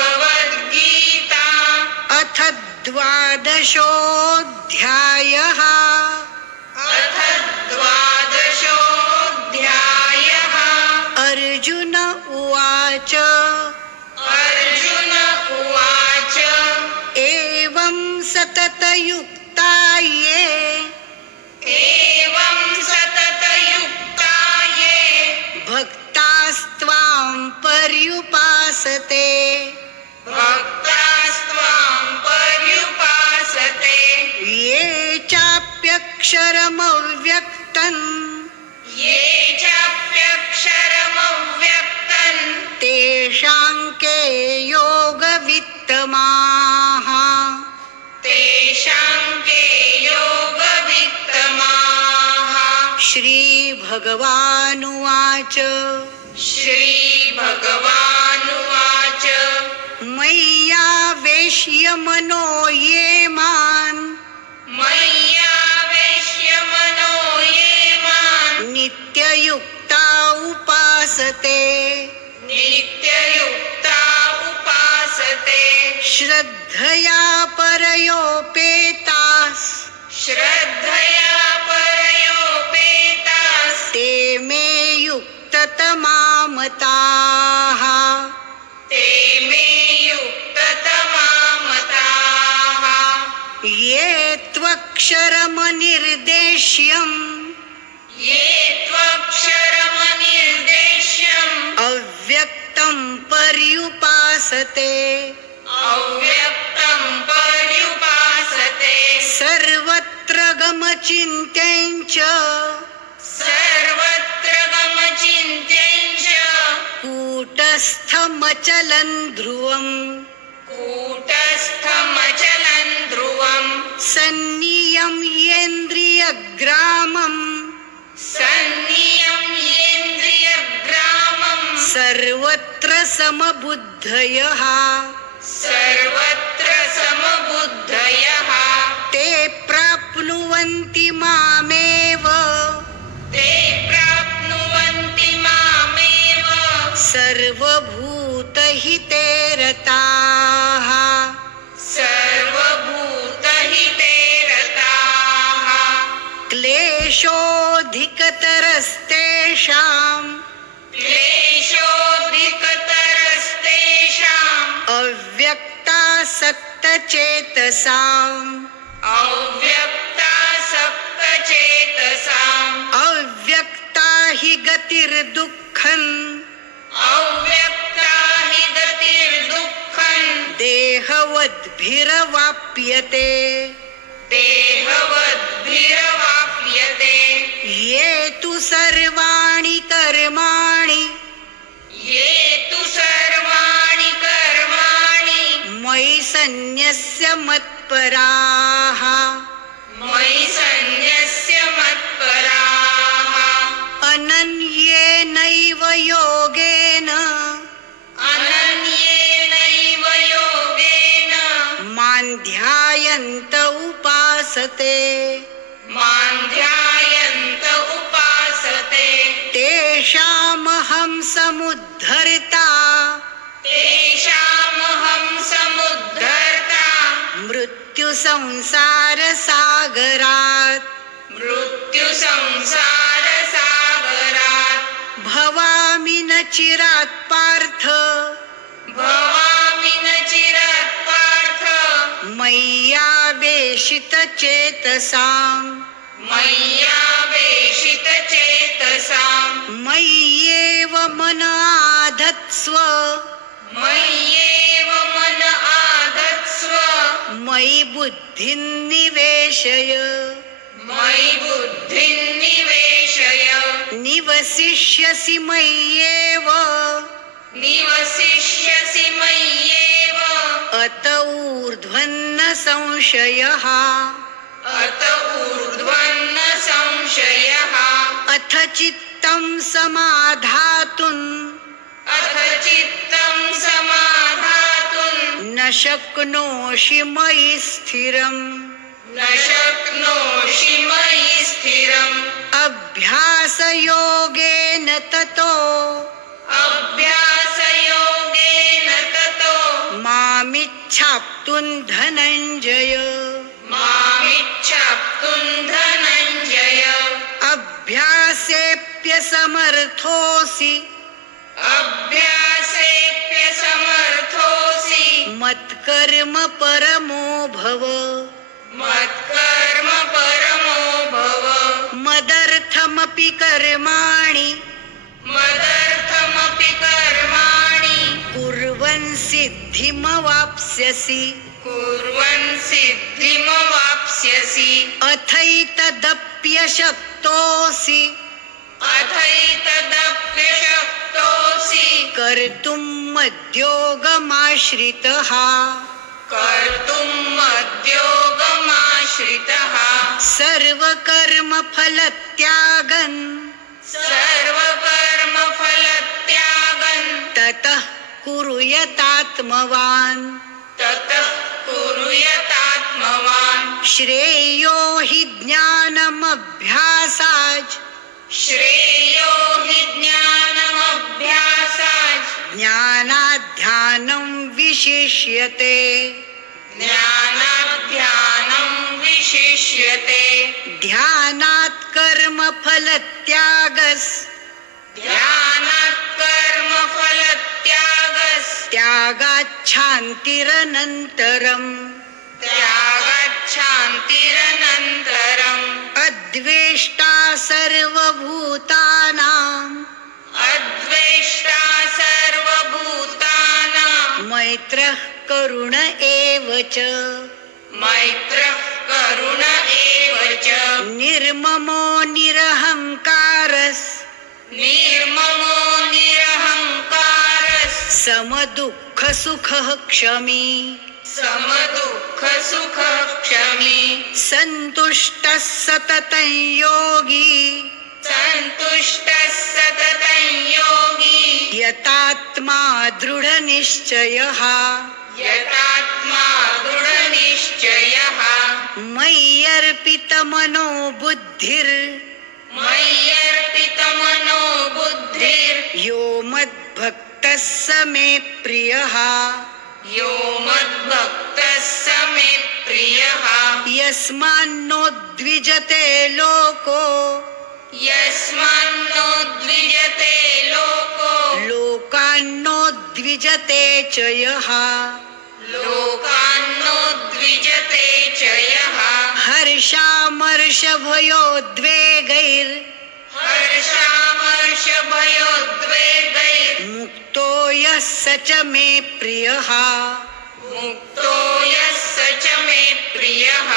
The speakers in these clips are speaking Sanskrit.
श्रीमद्भगवद्गीता अथ द्वादशोऽध्यायः अर्जुन उवाच एवं सततयुक्ता ये भक्तास्त्वां पर्युपासते ये चाप्यक्षरमव्यक्तम् तेषां के योगवित्तमाः श्रीभगवानुवाच मय्यावेश्य मनो ये माम् नित्ययुक्ता उपासते श्रद्धया परयोपेताः ते मे युक्ततमा मताः ये त्वक्षरमनिर्देश्यम् अव्यक्तं पर्युपासते सर्वत्र गमचिन्त्यं च कूटस्थमचलं ध्रुवम् सन्नियम्येन्द्रियग्रामम् सर्वत्र समबुद्धयः ते प्राप्नुवन्ति मामेव सर्वभूतहिते रताः क्लेशोऽधिकतरस्तेषाम् अव्यक्तासक्तचेतसाम् अव्यक्ता हि गतिर्दुःखम् देहवद्भिरवाप्यते ये तु सर्वाणि कर्माणि मयि सन्न्यस्य मत्पराः अनन्येनैव योगेन मां ध्यायन्त उपासते तेषामहं समुद्धर्ता मृत्युसंसारसागरात् भवामि न चिरात् पार्थ मय्यावेशितचेतसाम् मय्येव मन आधत्स्व मयि बुद्धिं निवेशय निवसिष्यसि मय्येव अत ऊर्ध्वन्न संशयः अथ चित्तं समाधातुं न शक्नोषि मयि स्थिरम् अभ्यासयोगेन ततो अभ्यासयोगेन ततो मामिच्छाप्तुं धनञ्जय मामिच्छाप्तुं धनञ्जय अभ्यासेऽप्यसमर्थोऽसि अभ्यासेऽप्यसमर्थोऽसि मत्कर्म परमो भव मत्कर्म परमो भव मदर्थमपि कर्माणि मदर्थमपि कर्माणि कुर्वन् सिद्धिमवाप्स्यसि कुर्वन् सिद्धिमवाप्स्यसि अथैतदप्यशक्तोऽसि अथैतदप्यशक्तोऽसि कर्तुं मद्योगमाश्रितः कर्तुं मद्योगमाश्रितः सर्वकर्मफलत्यागन् सर्वकर्मफलत्यागन् ततः कुरु यतात्मवान् ततः कुरु यतात्मवान् श्रेयो हि ज्ञानमभ्यासाच् श्रेयो हि ज्ञानमभ्यासाच् ज्ञानाध्यानं विशिष्यते ज्ञानाध्यानं विशिष्यते ध्यानात् कर्मफलत्यागस् ध्यानात् कर्मफलत्यागस् त्यागाच्छान्तिरनन्तरम् त्यागाच्छान्तिरनन्तरम् अद्वेष्टा सर्वभूतानां अद्वेष्टा सर्वभूतानां मैत्रः करुण एव च मैत्रः करुण एव च निर्ममो निरहङ्कारस् निर्ममो निरहङ्कारः समदुःखसुखः क्षमी समदुःखसुखः क्षमी सन्तुष्टः सततं योगी सन्तुष्टः सततं योगी यतात्मा दृढनिश्चयः यतात्मा दृढनिश्चयः मय्यर्पितमनो बुद्धिर् मय्यर्पितमनो बुद्धिर् यो मद्भक्तः स मे प्रियः यो मद्भक्तः स मे प्रियः यस्मान्नो द्विजते लोको यस्मान्नो द्विजते लोको लोकान्नो द्विजते च यः लोकान्नो द्विजते च यः हर्षामर्षभयोद्वेगैर् हर्षामर्षभयोद्वेगैर्मुक्तो मुक्तो यः स च मे प्रियः यः स च मे प्रियः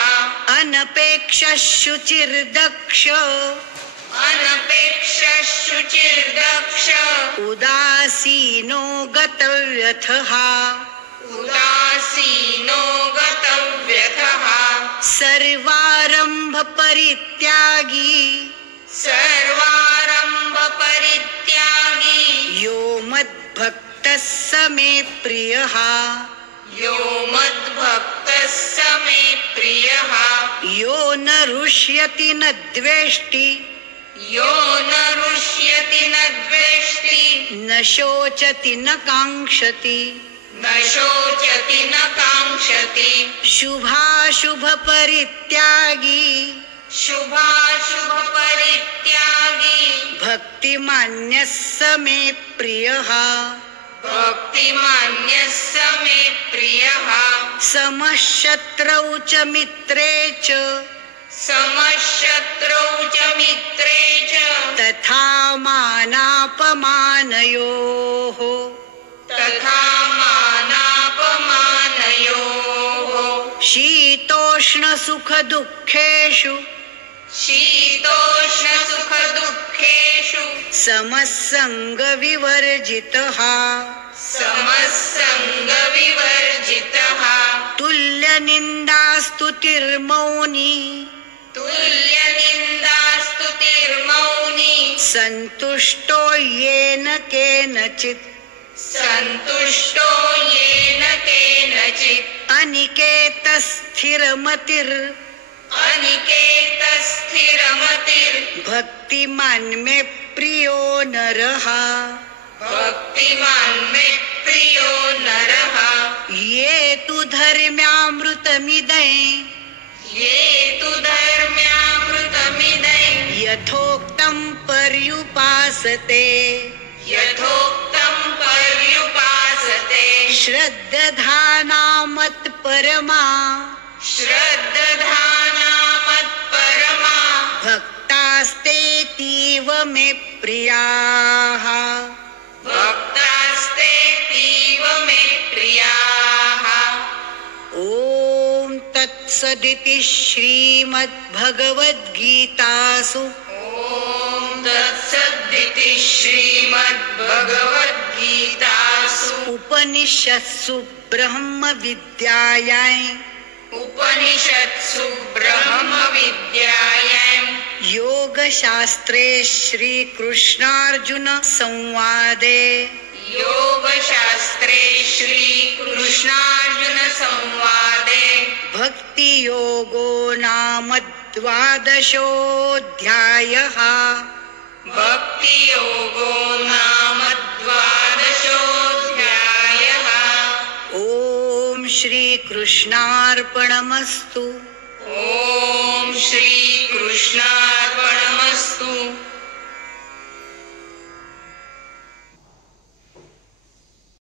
अनपेक्षः शुचिर्दक्ष अनपेक्षः शुचिर्दक्ष उदासीनो गतव्यथः उदासीनो गतव्यथः सर्वारम्भ परित्यागी सर्वारम्भ परित्यागी यो मद्भक्तः स मे प्रियः यो मद्भक्तः स मे प्रियः यो न रुष्यति न द्वेष्टि यो न रुष्यति न द्वेष्टि न शोचति न काङ्क्षति न शोचति न काङ्क्षति शुभाशुभ परित्यागी शुभाशुभ परित्यागी भक्तिमान्यः स मे प्रियः भक्तिमान्यः स मे प्रियः समः शत्रौ च मित्रे च समशत्रौ च मित्रे च तथा मानापमानयोः तथा मानापमानयोः शीतोष्णसुखदुःखेषु शीतोष्णसुखदुःखेषु समः सङ्गविवर्जितः समस्सङ्गविवर्जितः तुल्यनिन्दास्तुतिर्मौनी तुल्यनिन्दास्तुतिर्मौनी सन्तुष्टो येन केनचित् सन्तुष्टो येन केनचित् अनिकेतस्थिरमतिर् अनिकेतस्थिरमतिर् भक्तिमान् मे प्रियो नरः भक्तिमान् मे प्रियो नरः ये तु धर्म्यामृतमिदै ये तु धर्म्यामृतमिदै यथोक्तं पर्युपासते यथोक्तं पर्युपासते श्रद्धाना मत्परमा श्रद्धाना मत्परमा भक्तास्तेतीव मे प्रियाः भक्तास्तेतीव मे प्रियाः। ॐ तत्सदिति श्रीमद्भगवद्गीतासु ॐ तत्सदिति श्रीमद्भगवद्गीतासु उपनिषत्सु ब्रह्मविद्यायां उपनिषत्सु ब्रह्मविद्यायां योगशास्त्रे श्रीकृष्णार्जुन संवादे योगशास्त्रे श्रीकृष्णार्जुन संवादे भक्तियोगो नाम द्वादशोऽध्यायः भक्तियोगो नाम द्वादशोऽध्यायः। ॐ श्रीकृष्णार्पणमस्तु। ॐ श्री